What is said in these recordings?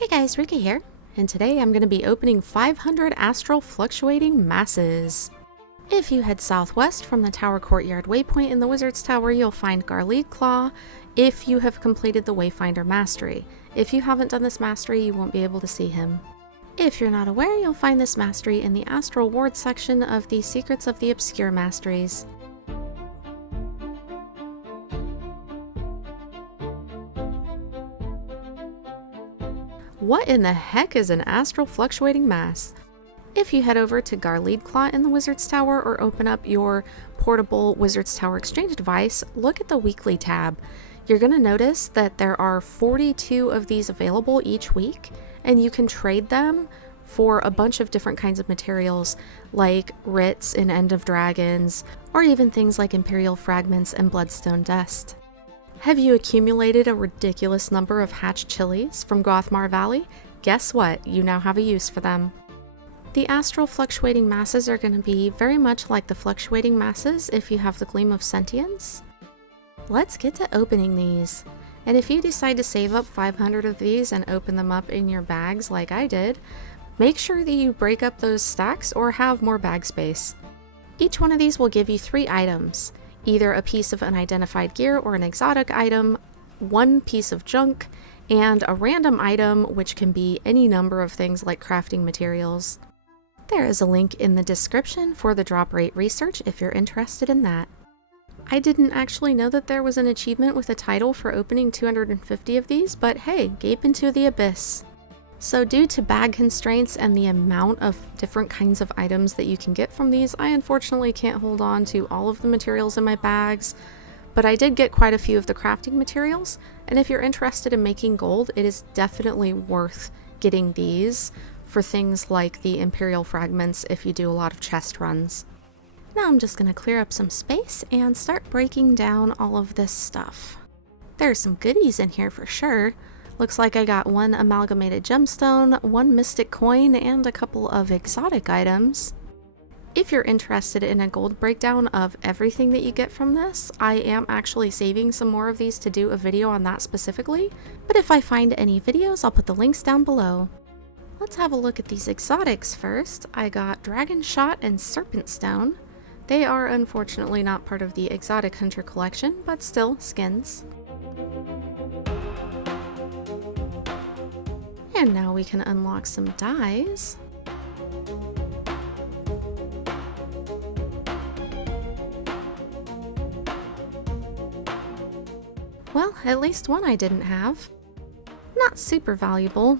Hey guys, Rika here, and today I'm going to be opening 500 Astral Fluctuating Masses. If you head southwest from the Tower Courtyard waypoint in the Wizard's Tower, you'll find Gharr Leadclaw if you have completed the Wayfinder Mastery. If you haven't done this mastery, you won't be able to see him. If you're not aware, you'll find this mastery in the Astral Ward section of the Secrets of the Obscure Masteries. What in the heck is an Astral Fluctuating Mass? If you head over to Gharr Leadclaw in the Wizard's Tower or open up your portable Wizard's Tower exchange device, look at the weekly tab. You're going to notice that there are 42 of these available each week, and you can trade them for a bunch of different kinds of materials like writs in End of Dragons, or even things like Imperial Fragments and Bloodstone Dust. Have you accumulated a ridiculous number of hatched chilies from Gothmar Valley? Guess what? You now have a use for them. The Astral Fluctuating Masses are going to be very much like the Fluctuating Masses if you have the Gleam of Sentience. Let's get to opening these. And if you decide to save up 500 of these and open them up in your bags like I did, make sure that you break up those stacks or have more bag space. Each one of these will give you 3 items. Either a piece of unidentified gear or an exotic item, 1 piece of junk, and a random item, which can be any number of things like crafting materials. There is a link in the description for the drop rate research if you're interested in that. I didn't actually know that there was an achievement with a title for opening 250 of these, but hey, Gape into the abyss. So due to bag constraints and the amount of different kinds of items that you can get from these, I unfortunately can't hold on to all of the materials in my bags, but I did get quite a few of the crafting materials, and if you're interested in making gold, it is definitely worth getting these for things like the Imperial Fragments if you do a lot of chest runs. Now I'm just going to clear up some space and start breaking down all of this stuff. There's some goodies in here for sure. Looks like I got 1 amalgamated gemstone, 1 mystic coin, and a couple of exotic items. If you're interested in a gold breakdown of everything that you get from this, I am actually saving some more of these to do a video on that specifically, but if I find any videos, I'll put the links down below. Let's have a look at these exotics first. I got Dragon Shot and Serpent Stone. They are unfortunately not part of the Exotic Hunter collection, but still skins. And now we can unlock some dies. Well, at least one I didn't have. Not super valuable.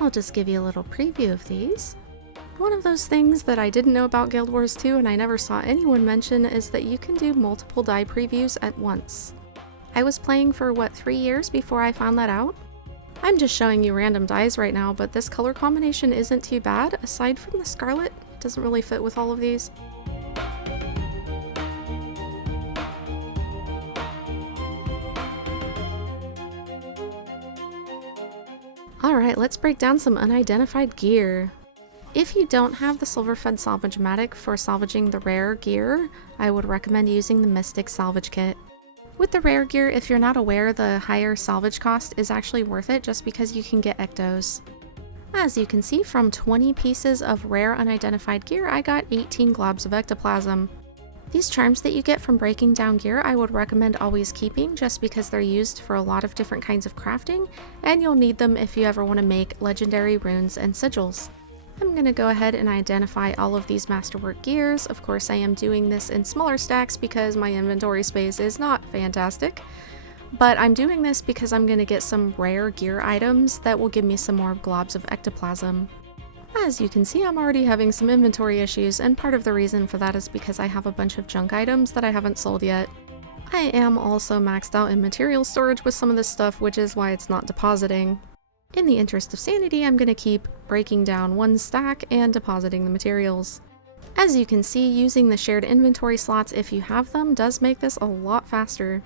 I'll just give you a little preview of these. One of those things that I didn't know about Guild Wars 2 and I never saw anyone mention is that you can do multiple die previews at once. I was playing for 3 years before I found that out? I'm just showing you random dies right now, but this color combination isn't too bad. Aside from the scarlet, it doesn't really fit with all of these. Alright, let's break down some unidentified gear. If you don't have the Silverfed Salvage-matic for salvaging the rare gear, I would recommend using the Mystic Salvage Kit. With the rare gear, if you're not aware, the higher salvage cost is actually worth it just because you can get ectos. As you can see, from 20 pieces of rare unidentified gear, I got 18 globs of ectoplasm. These charms that you get from breaking down gear I would recommend always keeping just because they're used for a lot of different kinds of crafting, and you'll need them if you ever want to make legendary runes and sigils. I'm going to go ahead and identify all of these masterwork gears. Of course I am doing this in smaller stacks because my inventory space is not fantastic, but I'm doing this because I'm going to get some rare gear items that will give me some more globs of ectoplasm. As you can see, I'm already having some inventory issues, and part of the reason for that is because I have a bunch of junk items that I haven't sold yet. I am also maxed out in material storage with some of this stuff, which is why it's not depositing. In the interest of sanity, I'm going to keep breaking down 1 stack and depositing the materials. As you can see, using the shared inventory slots if you have them does make this a lot faster.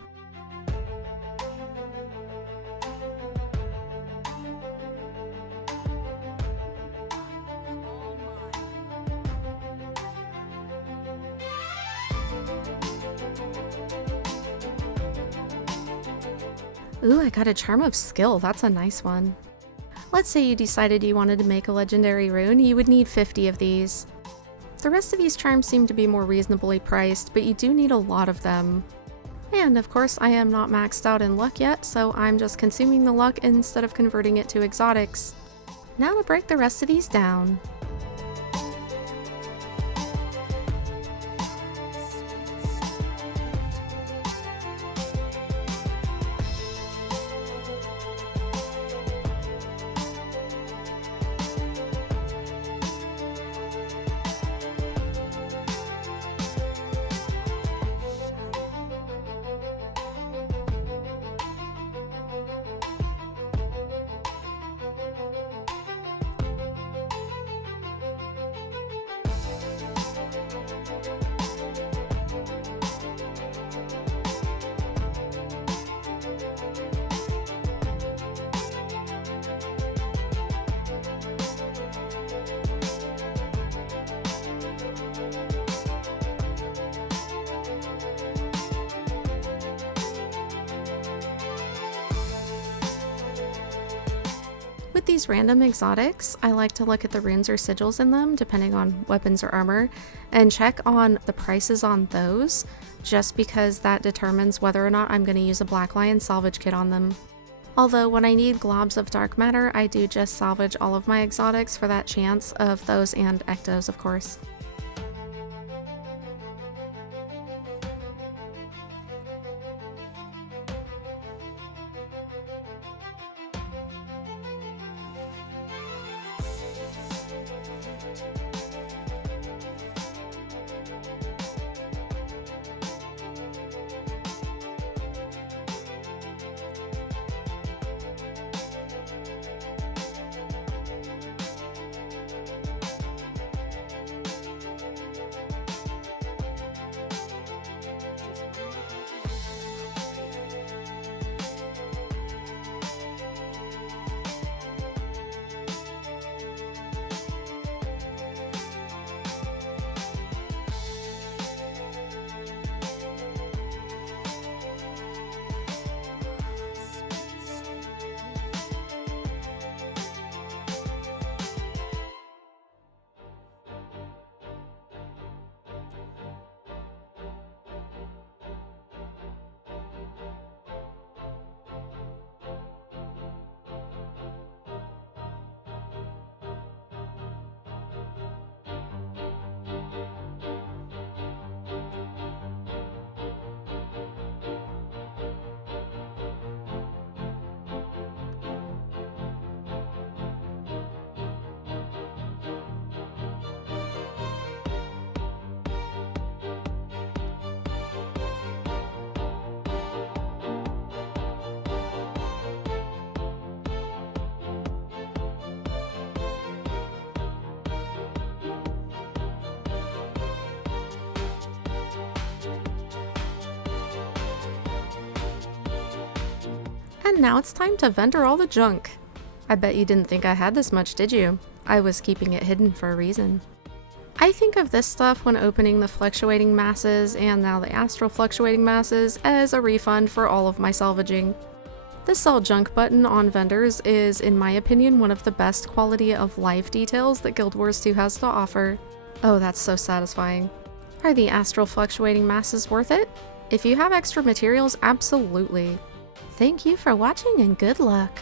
Ooh, I got a Charm of Skill. That's a nice one. Let's say you decided you wanted to make a legendary rune, you would need 50 of these. The rest of these charms seem to be more reasonably priced, but you do need a lot of them. And of course, I am not maxed out in luck yet, so I'm just consuming the luck instead of converting it to exotics. Now to break the rest of these down. With these random exotics, I like to look at the runes or sigils in them, depending on weapons or armor, and check on the prices on those, just because that determines whether or not I'm going to use a Black Lion salvage kit on them. Although when I need globs of dark matter, I do just salvage all of my exotics for that chance of those and ectos, of course. And now it's time to vendor all the junk. I bet you didn't think I had this much, did you? I was keeping it hidden for a reason. I think of this stuff when opening the Fluctuating Masses and now the Astral Fluctuating Masses as a refund for all of my salvaging. The sell junk button on vendors is, in my opinion, one of the best quality of life details that Guild Wars 2 has to offer. Oh, that's so satisfying. Are the Astral Fluctuating Masses worth it? If you have extra materials, absolutely. Thank you for watching and good luck!